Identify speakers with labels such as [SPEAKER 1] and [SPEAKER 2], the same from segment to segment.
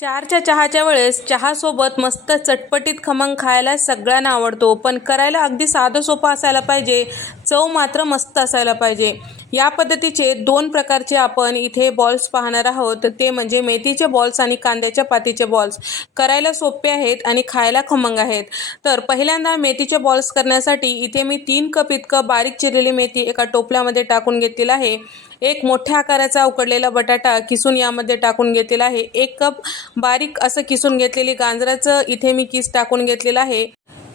[SPEAKER 1] चारच्या चहाच्या वेळेस चहासोबत मस्त चटपटीत खमंग खायला सगळ्यांना आवडतो. पण करायला अगदी साधं सोपं असायला पाहिजे. चव मात्र मस्त असायला पाहिजे. या पद्धतीचे दोन प्रकारचे आपण इथे बॉल्स पाहणार आहोत. ते म्हणजे मेथीचे बॉल्स आणि कांद्याच्या पातीचे बॉल्स करायला सोपे आहेत आणि खायला खमंग आहेत. तर पहिल्यांदा मेथीचे बॉल्स करण्यासाठी इथे मी तीन कप इतकं बारीक चिरलेली मेथी एका टोपल्यामध्ये टाकून घेतलेलं आहे. एक मोठ्या आकाराचा उकडलेला बटाटा किसून यामध्ये टाकून घेतलेला आहे. एक कप बारीक असं किसून घेतलेली गाजराचं इथे मी किस टाकून घेतलेलं आहे.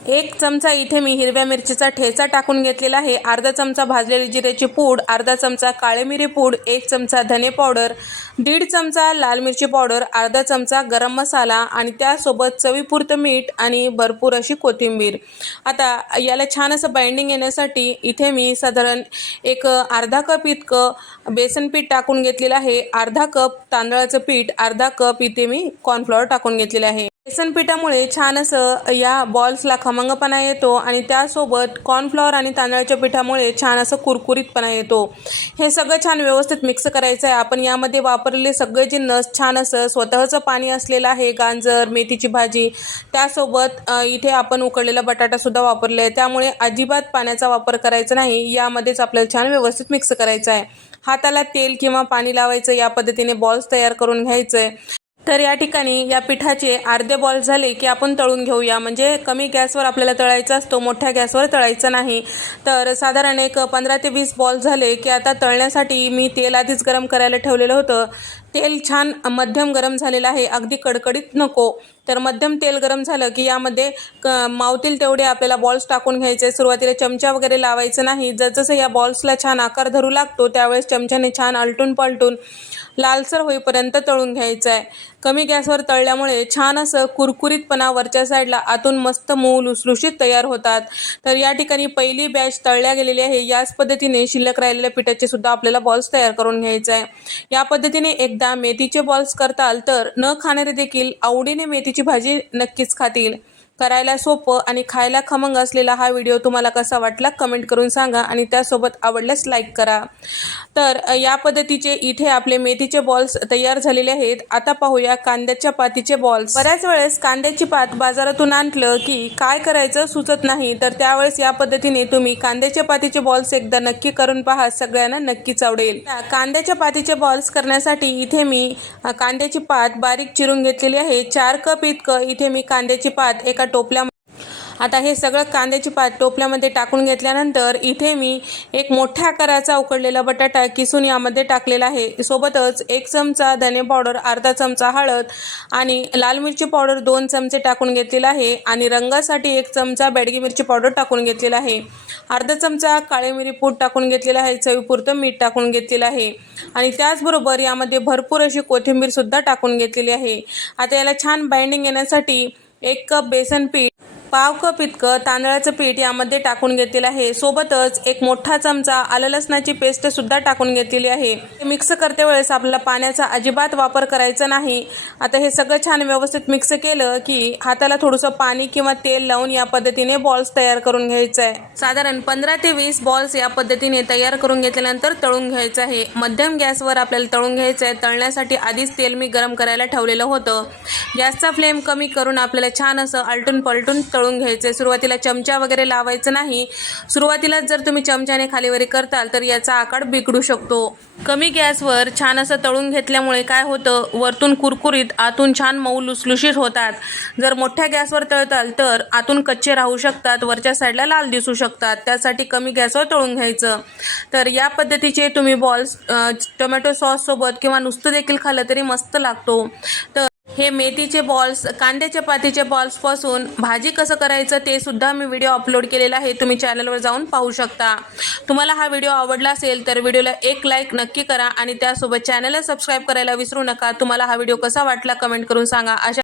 [SPEAKER 1] एक चमचा इथे मी हिरव्या मिरचीचा ठेचा टाकून घेतलेला आहे. अर्धा चमचा भाजलेली जिऱ्याची पूड अर्धा चमचा काळे मिरी पूड एक चमचा धने पावडर दीड चमचा लाल मिरची पावडर अर्धा चमचा गरम मसाला आणि त्यासोबत चवीपुरतं मीठ आणि भरपूर अशी कोथिंबीर. आता याला छान असं बाइंडिंग येण्यासाठी इथे मी साधारण एक अर्धा कप इतकं बेसन पीठ टाकून घेतलेलं आहे. अर्धा कप तांदळाचं पीठ अर्धा कप इथे मी कॉर्नफ्लॉवर टाकून घेतलेलं आहे. बेसन पिठामुळे छान असं या बॉल्सला खमंगपणा येतो आणि त्यासोबत कॉर्नफ्लॉवर आणि तांदळाच्या पिठामुळे छान असं कुरकुरीतपणा येतो. हे सगळं छान व्यवस्थित मिक्स करायचं आहे. आपण यामध्ये वापरलेले सगळे जे नस छान असं स्वतःचं पाणी असलेलं आहे गाजर मेथीची भाजी त्यासोबत इथे आपण उकडलेला बटाटासुद्धा वापरले आहे. त्यामुळे अजिबात पाण्याचा वापर करायचा नाही. यामध्येच आपल्याला छान व्यवस्थित मिक्स करायचं आहे. हाताला तेल किंवा पाणी लावायचं या पद्धतीने बॉल्स तयार करून घ्यायचं आहे तर या ठिकाणी या पिठाचे अर्धे बॉल झाले की आपण तळून घेऊया. म्हणजे कमी गॅसवर आपल्याला तळायचा असतो मोठ्या गॅसवर तळायचं नाही. तर साधारण एक पंधरा ते वीस बॉल झाले की आता तळण्यासाठी मी तेल आधीच गरम करायला ठेवलेलं होतं. तेल छान मध्यम गरम झालेलं आहे. अगदी कडकडीत नको. तर मध्यम तेल गरम झालं की यामध्ये क मावतील तेवढे आपल्याला बॉल्स टाकून घ्यायचे. सुरुवातीला चमचा वगैरे लावायचं नाही. जसजसं या बॉल्सला छान आकार धरू लागतो त्यावेळेस चमच्याने छान आलटून पलटून लालसर होईपर्यंत तळून घ्यायचं आहे. कमी गॅसवर तळल्यामुळे छान असं कुरकुरीतपणा वरच्या साईडला आतून मस्त मऊ लुसलुशीत तयार होतात. तर या ठिकाणी पहिली बॅच तळल्या गेलेली आहे. याच पद्धतीने शिल्लक राहिलेल्या पिठाचे सुद्धा आपल्याला बॉल्स तयार करून घ्यायचे आहे. या पद्धतीने एकदा मेथीचे बॉल्स करताल तर न खाणारे देखील आवडीने मेथीचे भाजी नक्कीच खातील. करायला सोपं आणि खायला खमंग असलेला हा व्हिडिओ तुम्हाला कसा वाटला कमेंट करून सांगा आणि त्यासोबत आवडल्यास लाईक करा. तर या पद्धतीचे इथे आपले मेथीचे बॉल्स तयार झालेले आहेत. आता पाहूया कांद्याच्या पातीचे बॉल्स बऱ्याच वेळेस कांद्याची पात बाजारातून आणलं की काय करायचं सुचत नाही. तर त्यावेळेस या पद्धतीने तुम्ही कांद्याच्या पातीचे बॉल्स एकदा नक्की करून पहा. सगळ्यांना नक्कीच आवडेल. कांद्याच्या पातीचे बॉल्स करण्यासाठी इथे मी कांद्याची पात बारीक चिरून घेतलेली आहे. चार कप इतकं इथे मी कांद्याची पात एका टोपल्या आता हे सगळं कांद्याची पात टोपल्यामध्ये टाकून घेतल्यानंतर इथे मी एक मोठ्या आकाराचा उकडलेला बटाटा किसून यामध्ये टाकलेला आहे. सोबतच एक चमचा धने पावडर अर्धा चमचा हळद आणि लाल मिरची पावडर दोन चमचे टाकून घेतलेला आहे आणि रंगासाठी एक चमचा बेडगी मिरची पावडर टाकून घेतलेला आहे. अर्धा चमचा काळे मिरी पूड टाकून घेतलेला आहे चवीपुरतं मीठ टाकून घेतलेलं आहे आणि त्याचबरोबर यामध्ये भरपूर अशी कोथिंबीरसुद्धा टाकून घेतलेली आहे. आता याला छान बाइंडिंग येण्यासाठी एक कप बेसन पीठ पाव कप इतकं तांदळाचं पीठ यामध्ये टाकून घेतलेलं आहे. सोबतच एक मोठा चमचा आलं लसणाची पेस्ट सुद्धा टाकून घेतलेली आहे. मिक्स करते वेळेस आपल्याला पाण्याचा अजिबात वापर करायचा नाही. आता हे सगळं छान व्यवस्थित मिक्स केलं की हाताला थोडंसं पाणी किंवा तेल लावून या पद्धतीने बॉल्स तयार करून घ्यायचं आहे. साधारण पंधरा ते वीस बॉल्स या पद्धतीने तयार करून घेतल्यानंतर तळून घ्यायचं आहे. मध्यम गॅसवर आपल्याला तळून घ्यायचं आहे. तळण्यासाठी आधीच तेल मी गरम करायला ठेवलेलं होतं. गॅसचा फ्लेम कमी करून आपल्याला छान असं आलटून पलटून तळून घ्यायचं आहे सुरुवातीला चमचा वगैरे लावायचं नाही. सुरुवातीलाच जर तुम्ही चमच्याने खालीवरी करताल तर याचा आकार बिघडू शकतो. कमी गॅसवर छान असं तळून घेतल्यामुळे काय होतं? वरतून कुरकुरीत आतून छान मऊ लुसलुशीत होतात. जर मोठ्या गॅसवर तळताल तर आतून कच्चे राहू शकतात वरच्या साईडला लाल दिसू शकतात. त्यासाठी कमी गॅसवर तळून घ्यायचं. तर या पद्धतीचे तुम्ही बॉल्स टोमॅटो सॉससोबत किंवा नुसतं देखील खाल्लं तरी मस्त लागतो. तर हे मेथीचे बॉल्स कांद्याच्या पातीच्या बॉल्सपासून भाजी कसं करायचं ते सुद्धा मी व्हिडिओ अपलोड केलेला आहे. तुम्ही चॅनलवर जाऊन पाहू शकता. तुम्हाला हा व्हिडिओ आवडला असेल तर व्हिडिओला एक लाईक नक्की करा आणि त्यासोबत चॅनलला सबस्क्राईब करायला विसरू नका. तुम्हाला हा व्हिडिओ कसा वाटला कमेंट करून सांगा. अशा